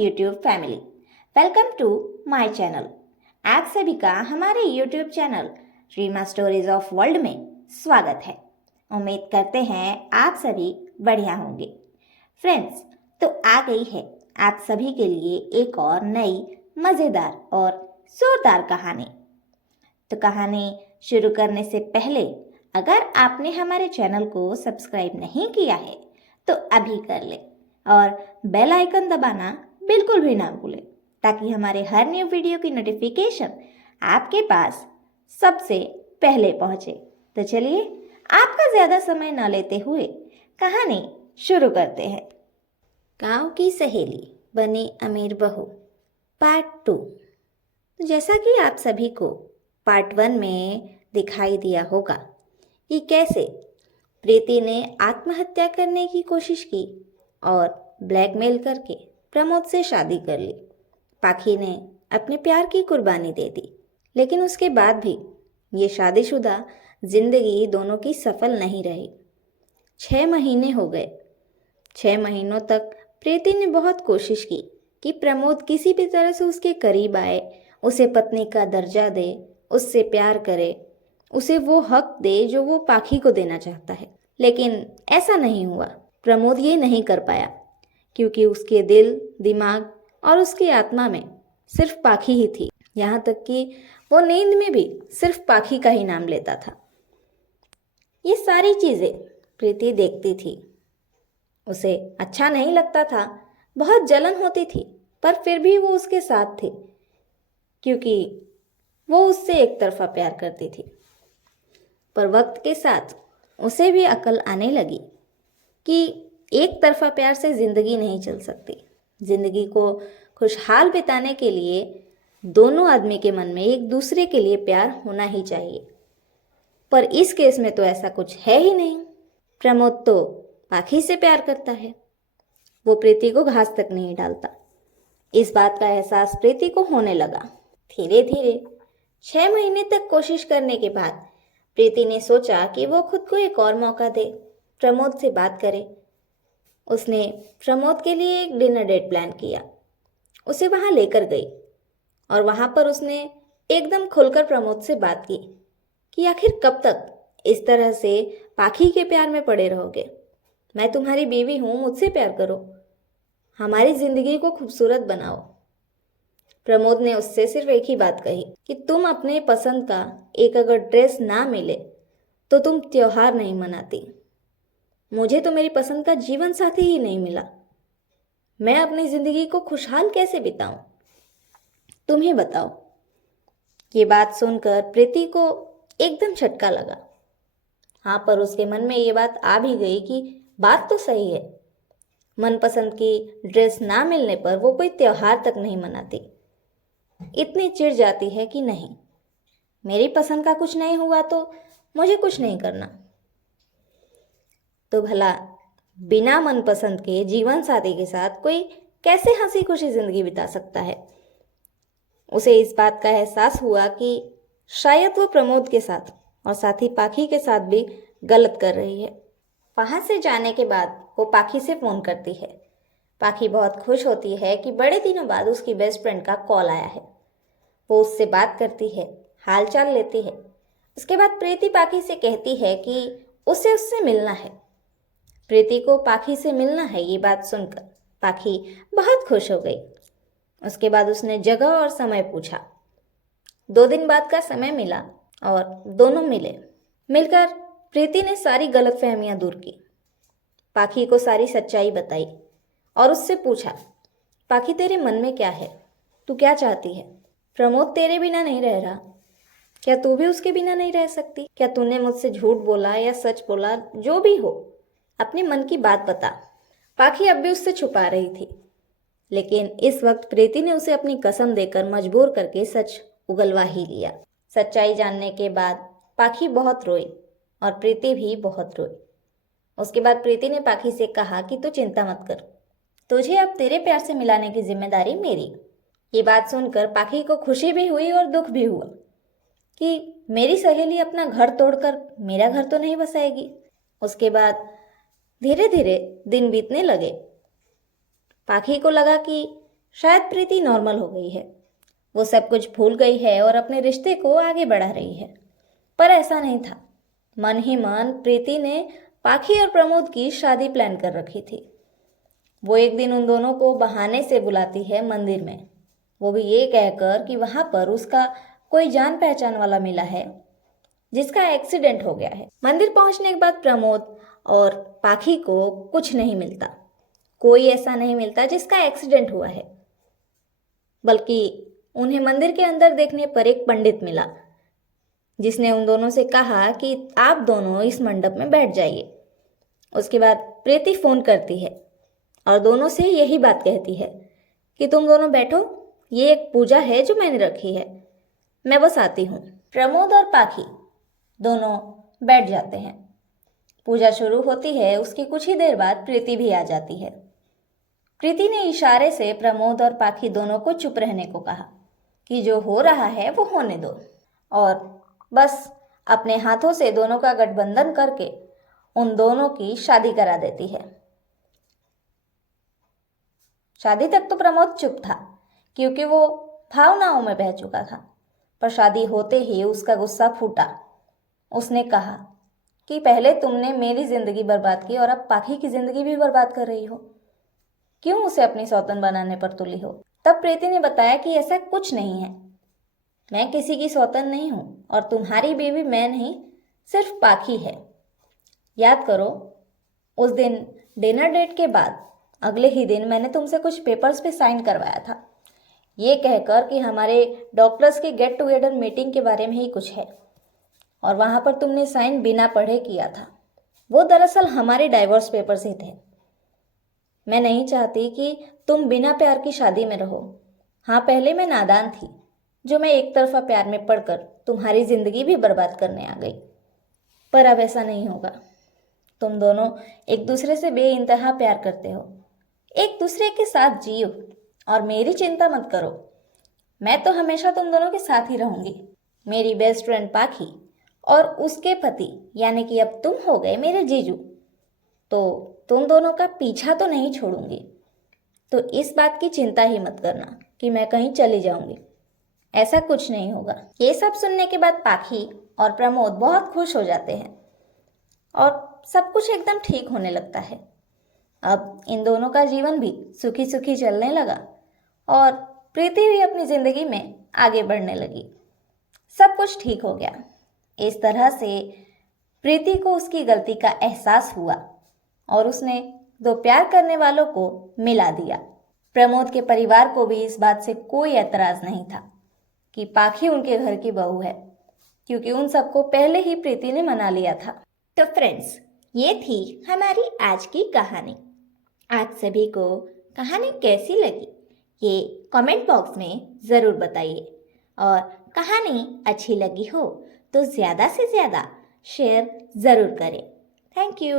YouTube family, welcome to my channel. आप सभी का हमारे YouTube channel Reema stories of world में स्वागत है। उम्मीद करते हैं आप सभी बढ़िया होंगे। फ्रेंड्स, तो आ गई है आप सभी के लिए एक और नई मज़ेदार और जोरदार कहानी। तो कहानी शुरू करने से पहले अगर आपने हमारे चैनल को सब्सक्राइब नहीं किया है तो अभी कर ले और बेल आइकन दबाना बिल्कुल भी ना भूलें, ताकि हमारे हर न्यू वीडियो की नोटिफिकेशन आपके पास सबसे पहले पहुंचे। तो चलिए आपका ज़्यादा समय न लेते हुए कहानी शुरू करते हैं। गांव की सहेली बनी अमीर बहू पार्ट 2। जैसा कि आप सभी को पार्ट 1 में दिखाई दिया होगा कि कैसे प्रीति ने आत्महत्या करने की कोशिश की और ब्लैकमेल करके प्रमोद से शादी कर ली। पाखी ने अपने प्यार की कुर्बानी दे दी, लेकिन उसके बाद भी ये शादीशुदा जिंदगी दोनों की सफल नहीं रही। 6 महीने हो गए। 6 महीनों तक प्रीति ने बहुत कोशिश की कि प्रमोद किसी भी तरह से उसके करीब आए, उसे पत्नी का दर्जा दे, उससे प्यार करे, उसे वो हक दे जो वो पाखी को देना चाहता है। लेकिन ऐसा नहीं हुआ। प्रमोद ये नहीं कर पाया, क्योंकि उसके दिल, दिमाग और उसकी आत्मा में सिर्फ पाखी ही थी। यहाँ तक कि वो नींद में भी सिर्फ पाखी का ही नाम लेता था। ये सारी चीज़ें प्रीति देखती थी। उसे अच्छा नहीं लगता था, बहुत जलन होती थी, पर फिर भी वो उसके साथ थी, क्योंकि वो उससे एक तरफा प्यार करती थी। पर वक्त के साथ उसे भी अकल आने लगी कि एक तरफा प्यार से ज़िंदगी नहीं चल सकती। ज़िंदगी को खुशहाल बिताने के लिए दोनों आदमी के मन में एक दूसरे के लिए प्यार होना ही चाहिए। पर इस केस में तो ऐसा कुछ है ही नहीं। प्रमोद तो पाखी से प्यार करता है, वो प्रीति को घास तक नहीं डालता। इस बात का एहसास प्रीति को होने लगा। धीरे धीरे 6 महीने तक कोशिश करने के बाद प्रीति ने सोचा कि वो खुद को एक और मौका दे, प्रमोद से बात करे। उसने प्रमोद के लिए एक डिनर डेट प्लान किया, उसे वहाँ लेकर गई और वहाँ पर उसने एकदम खुलकर प्रमोद से बात की कि आखिर कब तक इस तरह से पाखी के प्यार में पड़े रहोगे। मैं तुम्हारी बीवी हूँ, मुझसे प्यार करो, हमारी ज़िंदगी को खूबसूरत बनाओ। प्रमोद ने उससे सिर्फ एक ही बात कही कि तुम अपने पसंद का एक अगर ड्रेस ना मिले तो तुम त्योहार नहीं मनाती। मुझे तो मेरी पसंद का जीवन साथी ही नहीं मिला, मैं अपनी ज़िंदगी को खुशहाल कैसे बिताऊं? तुम ही बताओ। ये बात सुनकर प्रीति को एकदम झटका लगा। हाँ, पर उसके मन में ये बात आ भी गई कि बात तो सही है। मनपसंद की ड्रेस ना मिलने पर वो कोई त्योहार तक नहीं मनाती। इतनी चिढ़ जाती है कि नहीं, मेरी पसंद का कुछ नहीं हुआ तो मुझे कुछ नहीं करना। तो भला बिना मनपसंद के जीवन साथी के साथ कोई कैसे हंसी खुशी जिंदगी बिता सकता है? उसे इस बात का एहसास हुआ कि शायद वो प्रमोद के साथ और साथ ही पाखी के साथ भी गलत कर रही है। वहाँ से जाने के बाद वो पाखी से फ़ोन करती है। पाखी बहुत खुश होती है कि बड़े दिनों बाद उसकी बेस्ट फ्रेंड का कॉल आया है। वो उससे बात करती है, हालचाल लेती है। उसके बाद प्रीति पाखी से कहती है कि उसे उससे मिलना है। प्रीति को पाखी से मिलना है, ये बात सुनकर पाखी बहुत खुश हो गई। उसके बाद उसने जगह और समय पूछा। 2 दिन बाद का समय मिला और दोनों मिले। मिलकर प्रीति ने सारी गलतफहमियां दूर की, पाखी को सारी सच्चाई बताई और उससे पूछा, पाखी तेरे मन में क्या है? तू क्या चाहती है? प्रमोद तेरे बिना नहीं रह रहा, क्या तू भी उसके बिना नहीं रह सकती? क्या तूने मुझसे झूठ बोला या सच बोला? जो भी हो, अपने मन की बात बता। पाखी अब भी उससे छुपा रही थी, लेकिन इस वक्त प्रीति ने उसे अपनी कसम देकर मजबूर करके सच उगलवा ही लिया। सच्चाई जानने के बाद पाखी बहुत रोई और प्रीति भी बहुत रोई। उसके बाद प्रीति ने पाखी से कहा कि तू चिंता मत कर, तुझे अब तेरे प्यार से मिलाने की जिम्मेदारी मेरी। ये बात सुनकर पाखी को खुशी भी हुई और दुख भी हुआ कि मेरी सहेली अपना घर तोड़कर मेरा घर तो नहीं बसाएगी। उसके बाद धीरे धीरे दिन बीतने लगे। पाखी को लगा कि शायद प्रीति नॉर्मल हो गई है, वो सब कुछ भूल गई है और अपने रिश्ते को आगे बढ़ा रही है। पर ऐसा नहीं था। मन ही मन प्रीति ने पाखी और प्रमोद की शादी प्लान कर रखी थी। वो एक दिन उन दोनों को बहाने से बुलाती है मंदिर में, वो भी ये कहकर कि वहां पर उसका कोई जान पहचान वाला मिला है जिसका एक्सीडेंट हो गया है। मंदिर पहुंचने के बाद प्रमोद और पाखी को कुछ नहीं मिलता, कोई ऐसा नहीं मिलता जिसका एक्सीडेंट हुआ है, बल्कि उन्हें मंदिर के अंदर देखने पर एक पंडित मिला जिसने उन दोनों से कहा कि आप दोनों इस मंडप में बैठ जाइए। उसके बाद प्रीति फोन करती है और दोनों से यही बात कहती है कि तुम दोनों बैठो, ये एक पूजा है जो मैंने रखी है, मैं बस आती हूँ। प्रमोद और पाखी दोनों बैठ जाते हैं। पूजा शुरू होती है। उसकी कुछ ही देर बाद प्रीति भी आ जाती है। प्रीति ने इशारे से प्रमोद और पाखी दोनों को चुप रहने को कहा कि जो हो रहा है वो होने दो, और बस अपने हाथों से दोनों का गठबंधन करके उन दोनों की शादी करा देती है। शादी तक तो प्रमोद चुप था क्योंकि वो भावनाओं में बह चुका था, पर शादी होते ही उसका गुस्सा फूटा। उसने कहा कि पहले तुमने मेरी जिंदगी बर्बाद की और अब पाखी की जिंदगी भी बर्बाद कर रही हो, क्यों उसे अपनी सौतन बनाने पर तुली हो। तब प्रीति ने बताया कि ऐसा कुछ नहीं है, मैं किसी की सौतन नहीं हूँ और तुम्हारी बीवी मैं नहीं, सिर्फ पाखी है। याद करो, उस दिन डिनर डेट के बाद अगले ही दिन मैंने तुमसे कुछ पेपर्स पे साइन करवाया था, ये कहकर कि हमारे डॉक्टर्स की गेट टुगेदर मीटिंग के बारे में ही कुछ है, और वहाँ पर तुमने साइन बिना पढ़े किया था। वो दरअसल हमारे डाइवोर्स पेपर्स ही थे। मैं नहीं चाहती कि तुम बिना प्यार की शादी में रहो। हाँ, पहले मैं नादान थी जो मैं एक तरफा प्यार में पड़कर तुम्हारी जिंदगी भी बर्बाद करने आ गई, पर अब ऐसा नहीं होगा। तुम दोनों एक दूसरे से बेइंतहा प्यार करते हो, एक दूसरे के साथ जियो और मेरी चिंता मत करो, मैं तो हमेशा तुम दोनों के साथ ही रहूंगी। मेरी बेस्ट फ्रेंड पाखी और उसके पति यानी कि अब तुम हो गए मेरे जीजू, तो तुम दोनों का पीछा तो नहीं छोड़ूंगी। तो इस बात की चिंता ही मत करना कि मैं कहीं चली जाऊंगी, ऐसा कुछ नहीं होगा। ये सब सुनने के बाद पाखी और प्रमोद बहुत खुश हो जाते हैं और सब कुछ एकदम ठीक होने लगता है। अब इन दोनों का जीवन भी सुखी सुखी चलने लगा और प्रीति भी अपनी जिंदगी में आगे बढ़ने लगी। सब कुछ ठीक हो गया। इस तरह से प्रीति को उसकी गलती का एहसास हुआ और उसने दो प्यार करने वालों को मिला दिया। प्रमोद के परिवार को भी इस बात से कोई एतराज नहीं था कि पाखी उनके घर की बहू है, क्योंकि उन सबको पहले ही प्रीति ने मना लिया था। तो फ्रेंड्स, ये थी हमारी आज की कहानी। आप सभी को कहानी कैसी लगी ये कमेंट बॉक्स में ज़रूर बताइए, और कहानी अच्छी लगी हो तो ज़्यादा से ज़्यादा शेयर ज़रूर करें। Thank you.